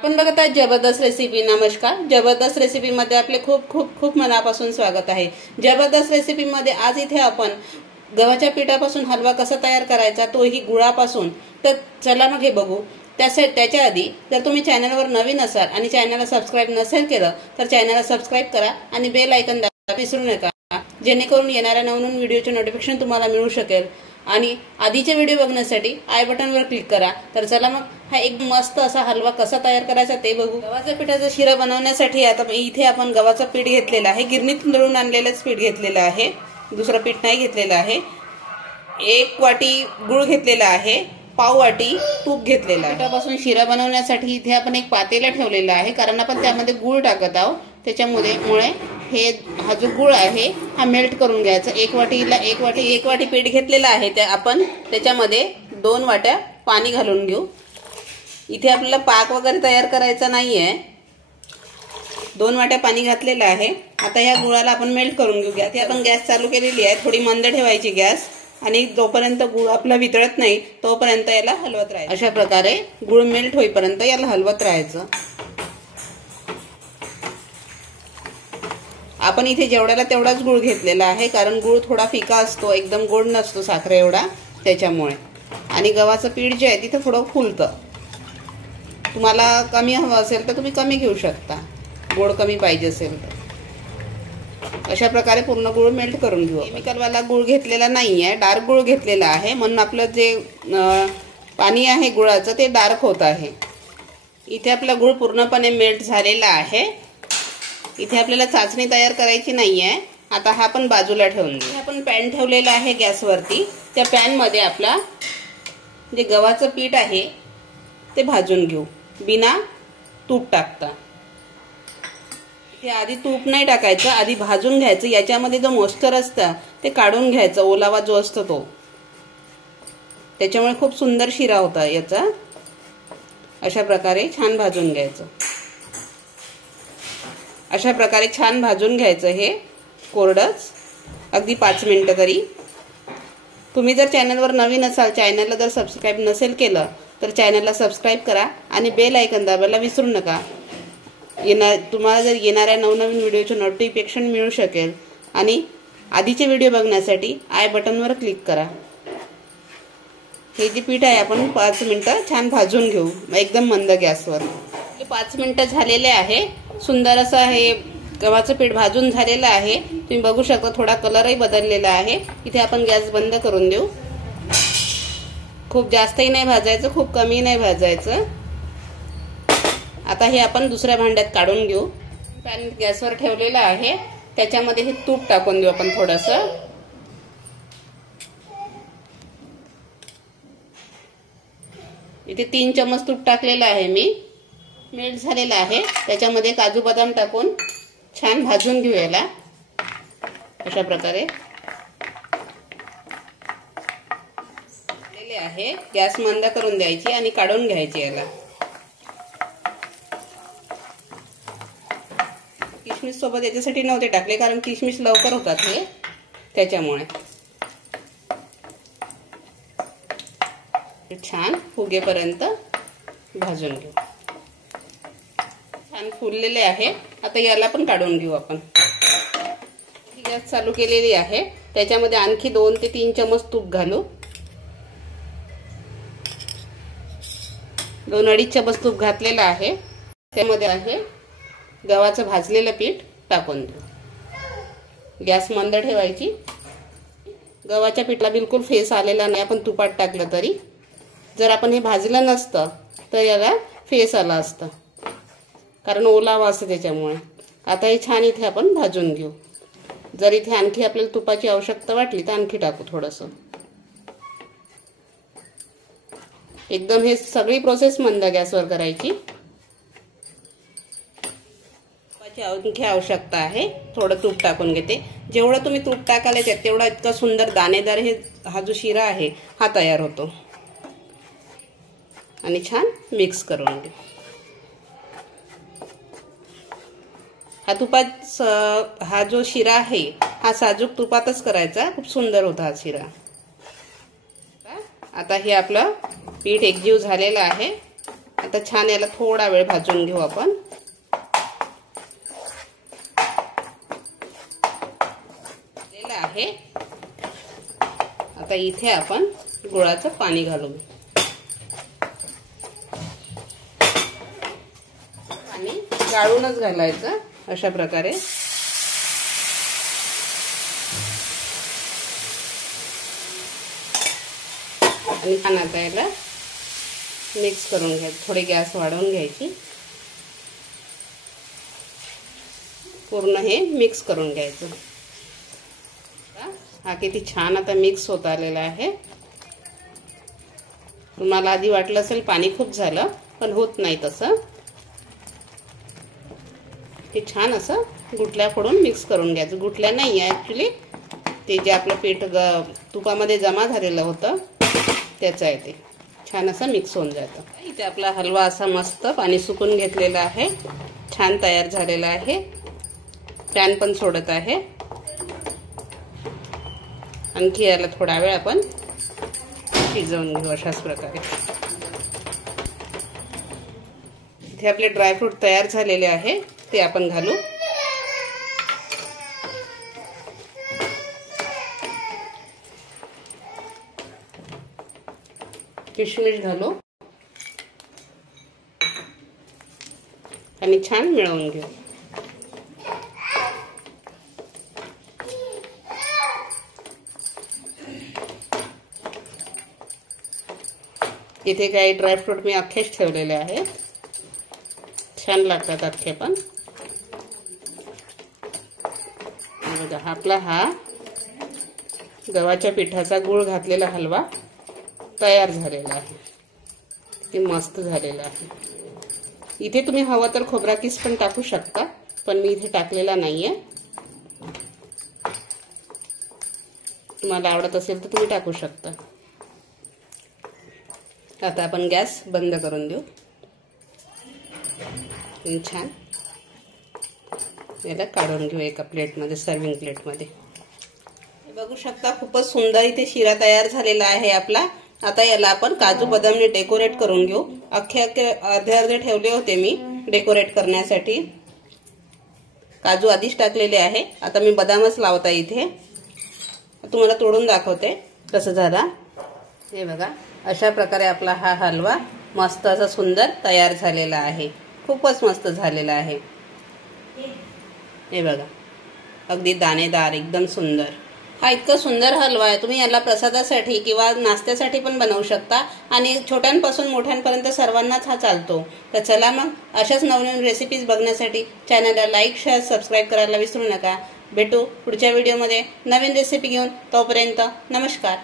आपण बघत आहात जबरदस्त रेसिपी। नमस्कार, जबरदस्त रेसिपी मध्ये आपले खूप खूप खूप मनापासून स्वागत आहे। जबरदस्त रेसिपी मध्ये आज इथे आपण गव्हाच्या पिठापासून हलवा कसा तयार करायचा, तोही गुळापासून। तर चला मग हे बघू। त्याच्या आधी जर तुम्ही चॅनलवर नवीन असाल आणि चॅनलला सबस्क्राइब नसेल केलं तर चॅनलला सबस्क्राइब करा आणि बेल आयकॉन दाबायला विसरू नका, जेणेकरून येणाऱ्या नवनवीन व्हिडिओचे नोटिफिकेशन तुम्हाला मिळू शकेल। आणि आधीचे व्हिडिओ बघण्यासाठी आय बटनवर क्लिक करा। तर चला मग हा एक मस्त असा हलवा कसा तयार करायचा ते बघू। गव्हाच्या पिठाचा शिरा बनवण्यासाठी आता इथे आपण गव्हाचं पीठ घेतलेलं आहे, गिरणीतून दळून आणलेलंच पीठ घेतलेलं आहे, दुसरं पीठ नाही घेतलेलं आहे। 1 वाटी गूळ घेतलेला आहे, पाव वाटी तूप घेतलेलं आहे। पिठापासून शिरा बनवण्यासाठी इथे आपण एक पातेलं ठेवलेलं आहे, कारण आपण त्यामध्ये गूळ टाकत आहोत, त्याच्यामुळे हे हा जो गूळ आहे हा मेल्ट करून घ्यायचा। 1 वाटी पीठ घेतलेलं आहे, त्या आपण त्याच्यामध्ये 2 वाट्या पाणी घालून घेऊ। इथे आपल्याला पाक वगैरे तयार करायचा नाहीये। 2 वाट्या पाणी घातलेलं आहे। आता या गुळाला आपण मेल्ट करून घेऊया। ते आपण गॅस चालू केलेली आहे, थोडी मंद ठेवायची गॅस, आणि जोपर्यंत गुळ आपला वितळत नाही तोपर्यंत याला हलवत राहायचं। अशा प्रकारे गुळ मेल्ट होईपर्यंत याला हलवत राहायचं। आपण इथे जेवढ्याला तेवढाच गुळ घेतलेला आहे, कारण गुळ थोडा फिका असतो, एकदम गोड नसतो साखरे एवढा, त्याच्यामुळे। आणि गव्हाचं पीठ जे आहे तिथे थोडं फुलतं। तुम्हाला कमी हवं असेल तर तुम्ही कमी घेऊ शकता, गोड कमी पाहिजे असेल तर। अशा प्रकारे पूर्ण गुळ मेल्ट करून घेऊ। केमिकलवाला गुळ घेतलेला नाही आहे, डार्क गुळ घेतलेला आहे, म्हणून आपलं जे पाणी आहे गुळाचं ते डार्क होत आहे। इथे आपला गुळ पूर्णपणे मेल्ट झालेला आहे। इथे आपल्याला चाचणी तयार करायची नाहीये। आता हा आपण बाजूला ठेवून देऊ। आपण पॅन ठेवलेला आहे गॅसवरती, त्या पॅन मध्ये आपला जे गव्हाचं पीठ आहे ते भाजून घेऊ, बिना तूप टाकता। इथे आधी तूप नाही टाकायचं, आधी भाजून घ्यायचं। याच्यामध्ये जो मॉइश्चर असतं ते काढून घ्यायचं, ओलावा जो असतो तो, त्याच्यामुळे खूप सुंदर शिरा होता याचा। अशा प्रकारे छान भाजून घ्यायचं। अशा प्रकारे छान भाजून घ्यायचं हे कोरडंच, अगदी 5 मिनिटं तरी। तुम्ही जर चॅनलवर नवीन असाल, चॅनलला जर सबस्क्राइब नसेल केलं तर चॅनलला सबस्क्राइब करा आणि बेल आयकॉन दाबायला विसरू नका, तुम्हाला जर येणाऱ्या नवनवीन व्हिडिओचे नोटिफिकेशन मिळू शकेल। आणि आधीचे व्हिडिओ बघण्यासाठी आय बटनवर क्लिक करा। हे जे पीठ आहे आपण 5 मिनिटं छान भाजून घेऊ, एकदम मंद गॅसवर। 5 मिनिटं झालेले आहे। सुंदर असं हे गव्हाचं पीठ भाजून झालेलं आहे, तुम्ही बघू शकता। थोडा कलरही बदललेला आहे। इथे आपण गॅस बंद करून देऊ। खूप जास्तही नाही भाजायचं, खूप कमी नाही भाजायचं। आता हे आपण दुसऱ्या भांड्यात काढून घेऊ। पॅन गॅसवर ठेवलेला आहे, त्याच्यामध्ये हे तूप टाकून देऊ आपण थोडंसं। इथे 3 चम्मच तूप टाकलेलं आहे मी, मेल्ट झालेला आहे। त्याच्यामध्ये काजू बदाम टाकून छान भाजून घेऊ याला। अशा प्रकारे आहे, गॅस मंद करून द्यायची आणि काढून घ्यायची याला। किशमिश सोबत याच्यासाठी नव्हते टाकले, कारण किशमिश लवकर होतात हे, त्याच्यामुळे। छान फुगेपर्यंत भाजून घेऊ। छान फुललेले आहे, आता याला पण काढून घेऊ आपण। गॅस चालू केलेली आहे, त्याच्यामध्ये आणखी 2 ते 3 चम्मच तूप घालू। 2-2.5 चम्मच तूप घातलेलं आहे, त्यामध्ये आहे गव्हाचं भाजलेलं पीठ टाकून देऊ। गॅस मंद ठेवायची। गव्हाच्या पिठाला बिलकुल फेस आलेला नाही, आपण तुपात टाकलं तरी। जर आपण हे भाजलं नसतं तर याला फेस आला असतं, कारण ओलावा असतं त्याच्यामुळे। आता हे छान इथे आपण भाजून घेऊ। जर इथे आणखी आपल्याला तुपाची आवश्यकता वाटली तर आणखी टाकू थोडंसं। एकदम हे सगळी प्रोसेस मंद गॅसवर करायची। तुपाची आणखी आवश्यकता आहे, थोडं तूप टाकून घेते। जेवढं तुम्ही तूप टाकाल तेवढा इतका सुंदर दाणेदार हा जो शिरा आहे हा तयार होतो। आणि छान मिक्स करून घे। हा जो शिरा आहे हा साजूक तुपातच करायचा, खूप सुंदर होता हा शिरा। आता हे आपलं पीठ एकजीव झालेलं आहे। आता छान याला थोडा वेळ भाजून घेऊ आपण। आहे आता इथे आपण गुळाचं पाणी घालू। पाणी गाळूनच घालायचं अशा प्रकारे। आणि छान आता याला मिक्स करून घ्यायचं। थोडी गॅस वाढवून घ्यायची, पूर्ण हे मिक्स करून घ्यायचं। हा किती छान आता मिक्स होत आलेला आहे। तुम्हाला आधी वाटलं असेल पाणी खूप झालं, पण होत नाही तसं। हे छान असं गुठल्या फोडून मिक्स करून घ्यायचं। गुठल्या नाही आहे ॲक्च्युली, ते जे आपलं पीठ तुपामध्ये जमा झालेलं होतं त्याचं आहे ते। छान असं मिक्स होऊन जातं। इथे आपला हलवा असा मस्त पाणी सुकून घेतलेला आहे, छान तयार झालेला आहे। पॅन पण सोडत आहे। आणखी याला थोडा वेळ आपण शिजवून घेऊ अशाच प्रकारे। इथे आपले ड्रायफ्रूट तयार झालेले आहे, ते आपण घालू। किशमिश घालू आणि छान मिळवून घेऊ। इथे काही ड्रायफ्रूट मी अख्खेच ठेवलेले आहेत, छान लागतात अख्खे पण। बघा आपला हा गव्हाच्या पिठाचा गूळ घातलेला हलवा तयार झालेला आहे, किती मस्त झालेला आहे। इथे तुम्ही हवं तर खोबरा किस पण टाकू शकता, पण मी इथे टाकलेला नाहीये। तुम्हाला आवडत असेल तर तुम्ही टाकू शकता। आता आपण गॅस बंद करून देऊ। छान याला काढून घेऊ एका प्लेटमध्ये, सर्विंग प्लेटमध्ये। बघू शकता खूपच सुंदर इथे शिरा तयार झालेला आहे आपला। आता याला आपण काजू बदामने डेकोरेट करून घेऊ। अख्खे अर्धे अर्धे ठेवले होते मी डेकोरेट करण्यासाठी, काजू आधीच टाकलेले आहे। आता मी बदामच लावत आहे इथे, तुम्हाला तोडून दाखवते कसं झाला। हे बघा अशा प्रकारे आपला हा हलवा मस्त असा सुंदर तयार झालेला आहे, खूपच मस्त झालेला आहे। हे बघा अगदी दाणेदार, एकदम सुंदर। हा इतका सुंदर हलवा आहे, तुम्ही याला प्रसादासाठी किंवा नाश्त्यासाठी पण बनवू शकता आणि छोट्यांपासून मोठ्यांपर्यंत सर्वांनाच हा चालतो। तर चला मग अशाच नवनवीन रेसिपीज बघण्यासाठी चॅनलला लाईक, शेअर, सबस्क्राईब करायला विसरू नका। भेटू पुढच्या व्हिडिओमध्ये नवीन रेसिपी घेऊन, तोपर्यंत नमस्कार।